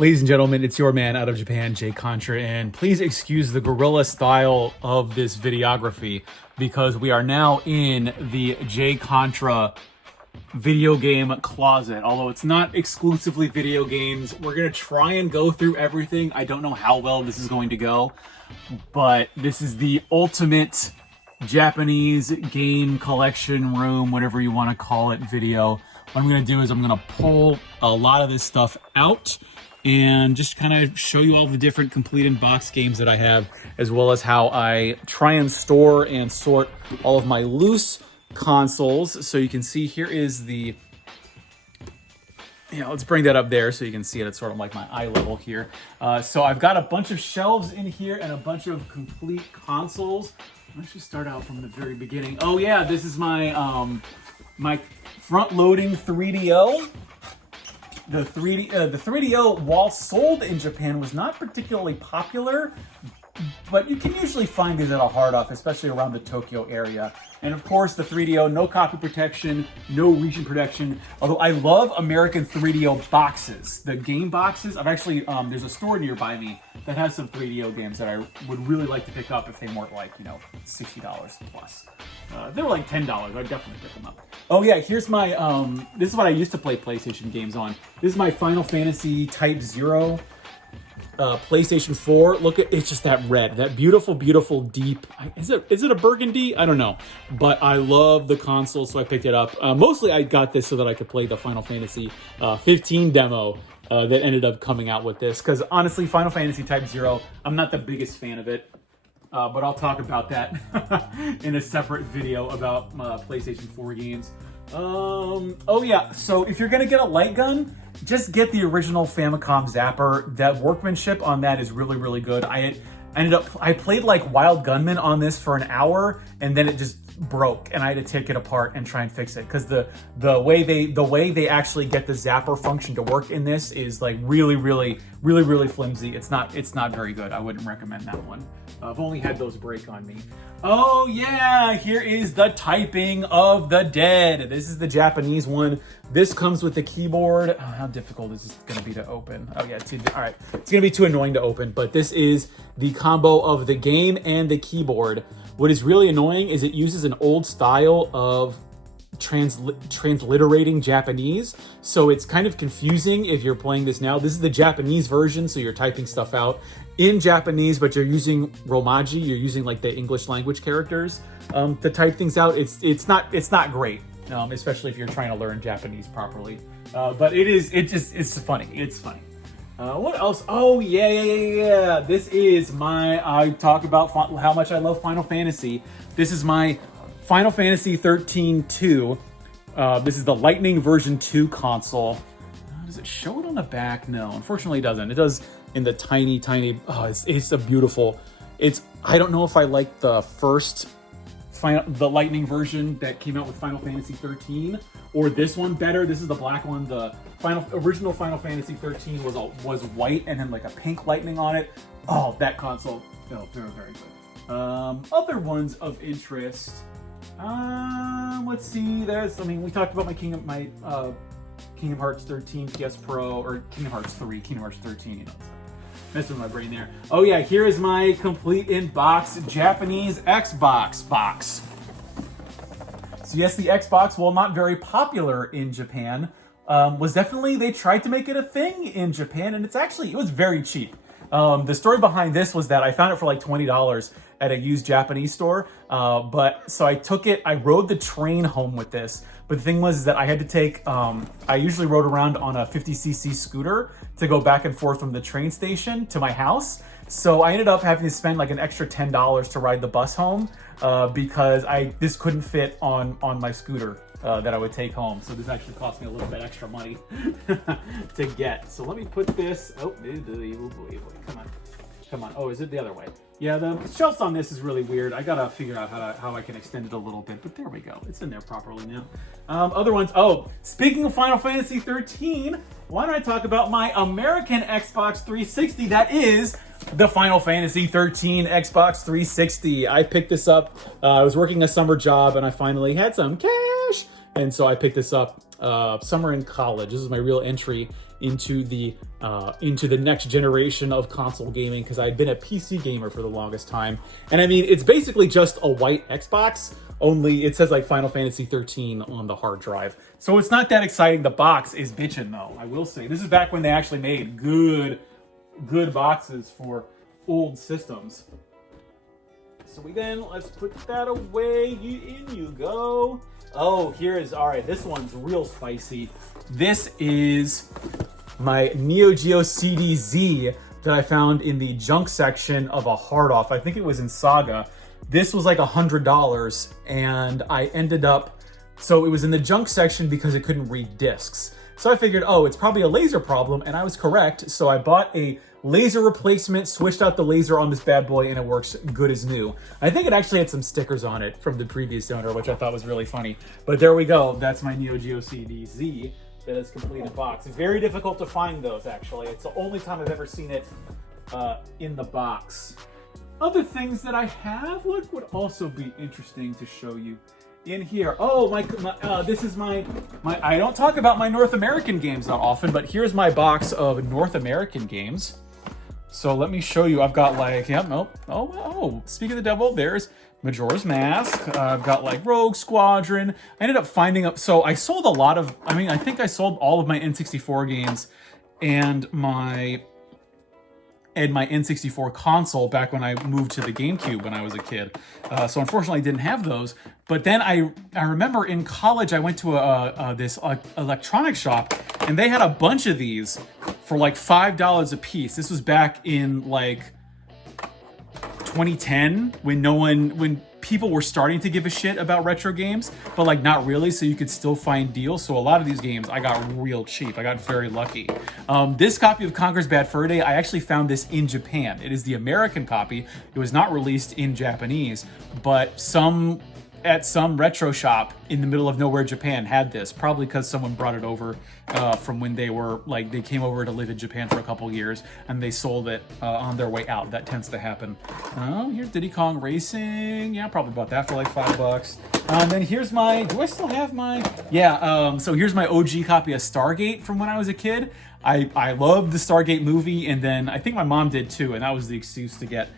Ladies and gentlemen, it's your man out of Japan, Jay Contra, and please excuse the guerrilla style of this videography because we are now in the Jay Contra video game closet. Although it's not exclusively video games, we're gonna try and go through everything. I don't know how well this is going to go, but this is the ultimate Japanese game collection room, whatever you want to call it, video. What I'm gonna do is I'm gonna pull a lot of this stuff out and just kind of show you all the different complete in box games that I have, as well as how I try and store and sort all of my loose consoles. So you can see here is the, let's bring that up there so you can see it. It's sort of like my eye level here. So I've got a bunch of shelves in here and a bunch of complete consoles. Let's just start out from the very beginning. Oh yeah, this is my my front-loading 3DO. The 3DO, while sold in Japan, was not particularly popular, but you can usually find these at a hard off, especially around the Tokyo area. And of course, the 3DO, no copy protection, no region protection. Although I love American 3DO boxes, the game boxes. I've actually, there's a store nearby me that has some 3DO games that I would really like to pick up if they weren't like, $60 plus. They were like $10, I'd definitely pick them up. Oh yeah, here's my, this is what I used to play PlayStation games on. This is my Final Fantasy Type 0 PlayStation 4. Look at, it's just that red, that beautiful, beautiful deep, is it a burgundy? I don't know, but I love the console, so I picked it up. Mostly I got this so that I could play the Final Fantasy 15 demo that ended up coming out with this, because honestly, Final Fantasy Type 0, I'm not the biggest fan of it. But I'll talk about that in a separate video about PlayStation 4 games. Oh yeah, so if you're gonna get a light gun, just get the original Famicom Zapper. That workmanship on that is really, really good. I played like Wild Gunman on this for an hour, and then it just broke, and I had to take it apart and try and fix it, because the way they actually get the zapper function to work in this is like really, really, really, really flimsy. It's not very good. I wouldn't recommend that one. I've only had those break on me. Oh yeah, here is the Typing of the Dead. This is the Japanese one. This comes with the keyboard. Oh, how difficult is this gonna be to open? Oh yeah, all right. It's gonna be too annoying to open, but this is the combo of the game and the keyboard. What is really annoying is it uses an old style of transliterating Japanese, so it's kind of confusing if you're playing this now. This is the Japanese version, so you're typing stuff out in Japanese, but you're using Romaji, you're using like the English language characters to type things out. It's not great, especially if you're trying to learn Japanese properly. But it's funny. It's funny. What else? Oh yeah. This is I talk about how much I love Final Fantasy. This is my Final Fantasy 13-2. This is the Lightning version 2 console. Does it show it on the back? No, unfortunately it doesn't. It does in the tiny, it's a beautiful, I don't know if I like the first the Lightning version that came out with Final Fantasy 13 or this one better. This is the black one. The original Final Fantasy 13 was white and then like a pink lightning on it. Oh, that console, very, very good. Other ones of interest. Let's see. We talked about my Kingdom Hearts 13 PS Pro, or Kingdom Hearts 3, Kingdom Hearts 13. It's messing with my brain there. Oh yeah, here is my complete in box Japanese Xbox box. So yes, the Xbox, while not very popular in Japan, was definitely, they tried to make it a thing in Japan, and it was very cheap. The story behind this was that I found it for like $20 at a used Japanese store. So I took it, I rode the train home with this. But the thing was that I had to take, I usually rode around on a 50cc scooter to go back and forth from the train station to my house. So I ended up having to spend like an extra $10 to ride the bus home because this couldn't fit on my scooter that I would take home. So this actually cost me a little bit extra money to get. So let me put this, come on. Oh, is it the other way? Yeah, the shelves on this is really weird. I gotta figure out how I can extend it a little bit, but there we go. It's in there properly now. Other ones, speaking of Final Fantasy 13, why don't I talk about my American Xbox 360 that is the Final Fantasy 13 Xbox 360. I picked this up. I was working a summer job and I finally had some cash And so I picked this up summer in college. This is my real entry into the next generation of console gaming, because I'd been a PC gamer for the longest time. And I mean, it's basically just a white Xbox, only it says like Final Fantasy 13 on the hard drive. So it's not that exciting. The box is bitchin' though, I will say. This is back when they actually made good boxes for old systems. So let's put that away. In you go. Oh, all right, this one's real spicy. This is my Neo Geo CD-Z that I found in the junk section of a hard off. I think it was in Saga. This was like $100, and I ended up, so it was in the junk section because it couldn't read discs. So I figured, oh, it's probably a laser problem, and I was correct. So I bought a laser replacement, switched out the laser on this bad boy, and it works good as new. I think it actually had some stickers on it from the previous owner, which I thought was really funny. But there we go. That's my Neo Geo CD-Z that is completed box. It's very difficult to find those, actually. It's the only time I've ever seen it in the box. Other things that I have, look, would also be interesting to show you in here. Oh, this is my I don't talk about my North American games that often, but here's my box of North American games. So let me show you. I've got like, Speak of the Devil, there's Majora's Mask. I've got like Rogue Squadron. I ended up finding so I sold a lot of, I think I sold all of my N64 games and my N64 console back when I moved to the GameCube when I was a kid. So unfortunately I didn't have those. But then I remember in college I went to this electronics shop, and they had a bunch of these for like $5 a piece. This was back in like 2010 when people were starting to give a shit about retro games, but like not really, so you could still find deals. So a lot of these games I got real cheap. I got very lucky. This copy of Conker's Bad Fur Day, I actually found this in Japan. It is the American copy. It was not released in Japanese, but at some retro shop in the middle of nowhere, Japan had this, probably because someone brought it over from when they came over to live in Japan for a couple years, and they sold it on their way out. That tends to happen. Oh, here's Diddy Kong Racing. Yeah, probably bought that for like $5. And then here's do I still have my? Yeah, so here's my OG copy of Stargate from when I was a kid. I loved the Stargate movie, and then I think my mom did too, and that was the excuse to get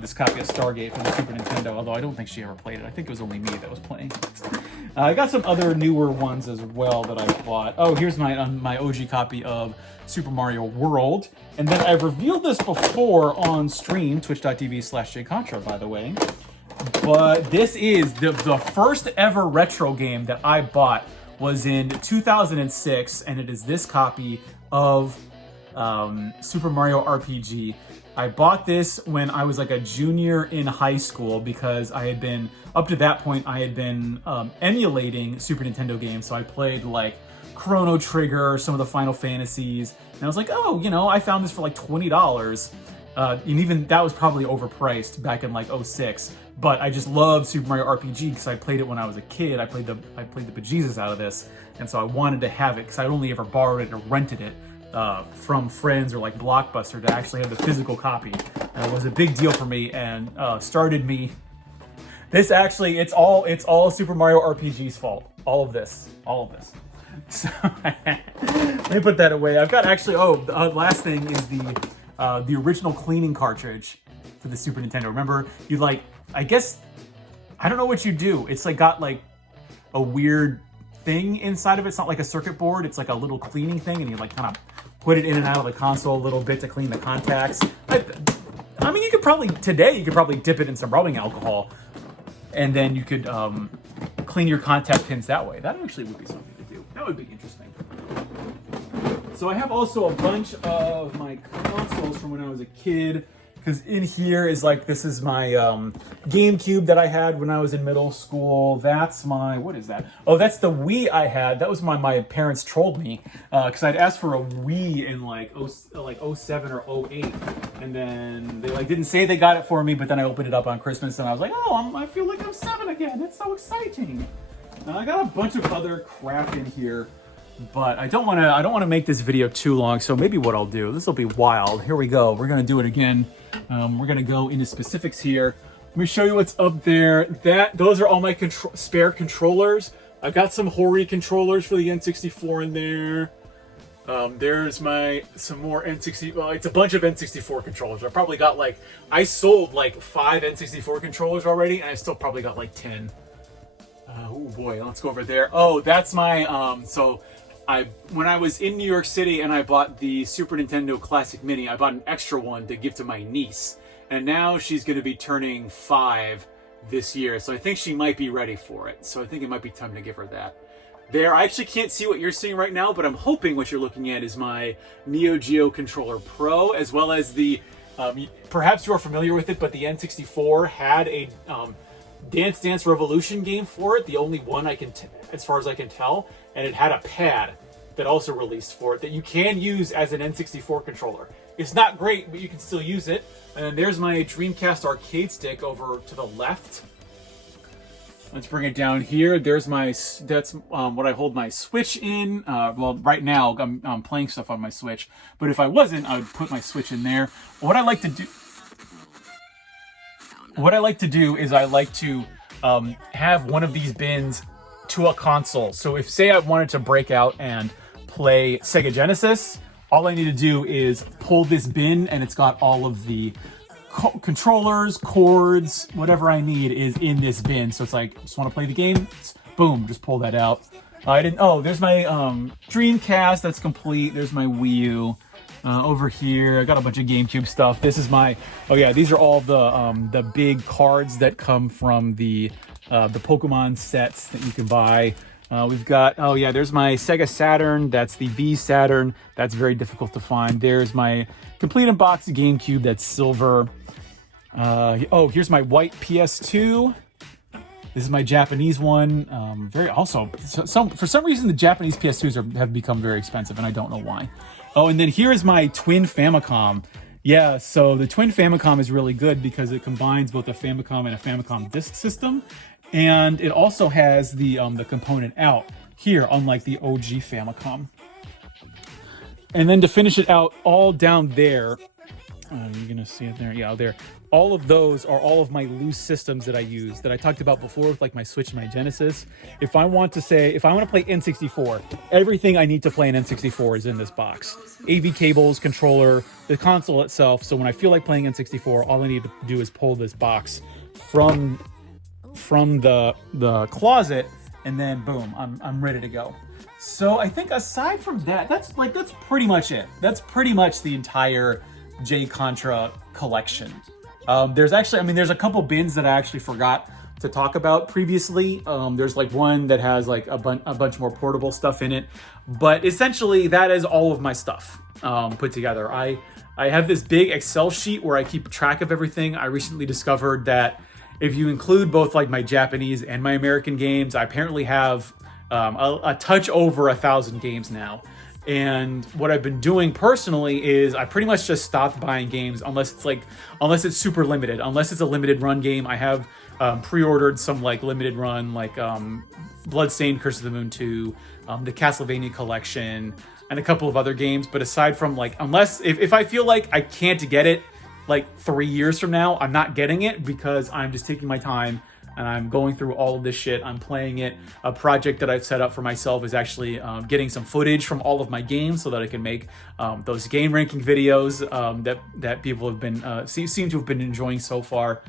this copy of Stargate for the Super Nintendo, although I don't think she ever played it. I think it was only me that was playing it. I got some other newer ones as well that I bought. Oh, here's my OG copy of Super Mario World. And then I've revealed this before on stream, twitch.tv/jcontra, by the way. But this is the first ever retro game that I bought was in 2006, and it is this copy of Super Mario RPG. I bought this when I was like a junior in high school because I had been, up to that point, I had been emulating Super Nintendo games. So I played like Chrono Trigger, some of the Final Fantasies, and I was like, oh, I found this for like $20. And even that was probably overpriced back in like 06. But I just loved Super Mario RPG because I played it when I was a kid. I played the bejesus out of this, and so I wanted to have it because I'd only ever borrowed it or rented it from friends or like Blockbuster to actually have the physical copy. And it was a big deal for me and started me. This actually, it's all Super Mario RPG's fault. All of this. So let me put that away. I've got actually. The last thing is the original cleaning cartridge for the Super Nintendo. Remember, I guess, I don't know what you do. It's like got like a weird thing inside of it. It's not like a circuit board. It's like a little cleaning thing, and you like kind of put it in and out of the console a little bit to clean the contacts. I mean, you could probably dip it in some rubbing alcohol, and then you could clean your contact pins that way. That actually would be something to do. That would be interesting. So I have also a bunch of my consoles from when I was a kid. Because in here is this is my GameCube that I had when I was in middle school. That's what is that? Oh, that's the Wii I had. That was my parents trolled me because I'd asked for a Wii in like 07 or 08. And then they didn't say they got it for me, but then I opened it up on Christmas and I was like, oh, I feel like I'm 7 again. It's so exciting. I got a bunch of other crap in here. But I don't want to make this video too long, so maybe what I'll do, this will be wild. Here we go. We're going to do it again. We're going to go into specifics here. Let me show you what's up there. Those are all my spare controllers I've got some Hori controllers for the N64 in there. There's some more N60. Well, it's a bunch of N64 controllers. I probably got I sold 5 N64 controllers already, and I still probably got 10. Oh boy, let's go over there. Oh, that's my when I was in New York City and I bought the Super Nintendo Classic Mini, I bought an extra one to give to my niece, and now she's going to be turning 5 this year, so I think she might be ready for it. So I think it might be time to give her that. There, I actually can't see what you're seeing right now, but I'm hoping what you're looking at is my Neo Geo Controller Pro, as well as the, perhaps you are familiar with it, but the N64 had a Dance Dance Revolution game for it, the only one as far as I can tell, and it had a pad that also released for it that you can use as an N64 controller. It's not great, but you can still use it. And then there's my Dreamcast arcade stick over to the left. Let's bring it down here. That's what I hold my Switch in. Well, right now I'm playing stuff on my Switch, but if I wasn't, I would put my Switch in there. What I like to do is I like to have one of these bins to a console. So if, say, I wanted to break out and play Sega Genesis, all I need to do is pull this bin, and it's got all of the controllers, cords, whatever I need is in this bin. So it's just want to play the game, boom, just pull that out. There's my Dreamcast, that's complete. There's my Wii U. Over here, I got a bunch of GameCube stuff. This is these are all the big cards that come from the Pokemon sets that you can buy. We've got, there's my Sega Saturn. That's the V Saturn. That's very difficult to find. There's my complete unboxed GameCube. That's silver. Here's my white PS2. This is my Japanese one. For some reason, the Japanese PS2s have become very expensive, and I don't know why. Oh, and then here is my Twin Famicom. Yeah, so the Twin Famicom is really good because it combines both a Famicom and a Famicom disk system. And it also has the component out here, unlike the OG Famicom. And then to finish it out, all down there, you're going to see it there. Yeah, there. All of those are all of my loose systems that I use that I talked about before with my Switch and my Genesis. If I want to play N64, everything I need to play an N64 is in this box. AV cables, controller, the console itself. So when I feel like playing N64, all I need to do is pull this box from the closet, and then boom, I'm ready to go. So I think aside from that, that's pretty much it. That's pretty much the entire J Contra collection. There's a couple bins that I actually forgot to talk about previously. There's one that has a bunch more portable stuff in it, but essentially that is all of my stuff put together. I have this big Excel sheet where I keep track of everything. I recently discovered that if you include both my Japanese and my American games, I apparently have a touch over 1,000 games now. And what I've been doing personally is I pretty much just stopped buying games unless it's super limited. Unless it's a limited run game, I have pre-ordered some limited run Bloodstained: Curse of the Moon 2, the Castlevania collection, and a couple of other games. But aside from unless if I feel like I can't get it 3 years from now, I'm not getting it because I'm just taking my time and I'm going through all of this shit. I'm playing it. A project that I've set up for myself is actually getting some footage from all of my games so that I can make those game ranking videos that people have been seem to have been enjoying so far.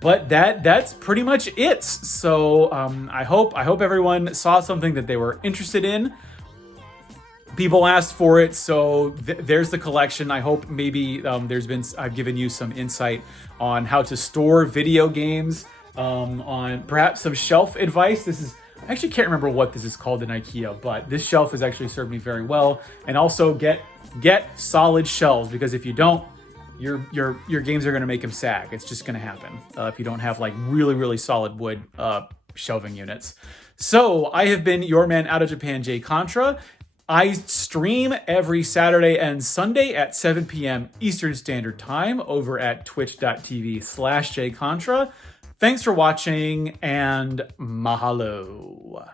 But that's pretty much it. So I hope everyone saw something that they were interested in. People asked for it, so there's the collection. I hope maybe I've given you some insight on how to store video games, on perhaps some shelf advice. I actually can't remember what this is called in IKEA, but this shelf has actually served me very well. And also get solid shelves, because if you don't, your games are going to make them sag. It's just going to happen if you don't have really, really solid wood shelving units. So I have been your man out of Japan, J Contra. I stream every Saturday and Sunday at 7 p.m. Eastern Standard Time over at twitch.tv/JContra. Thanks for watching, and mahalo.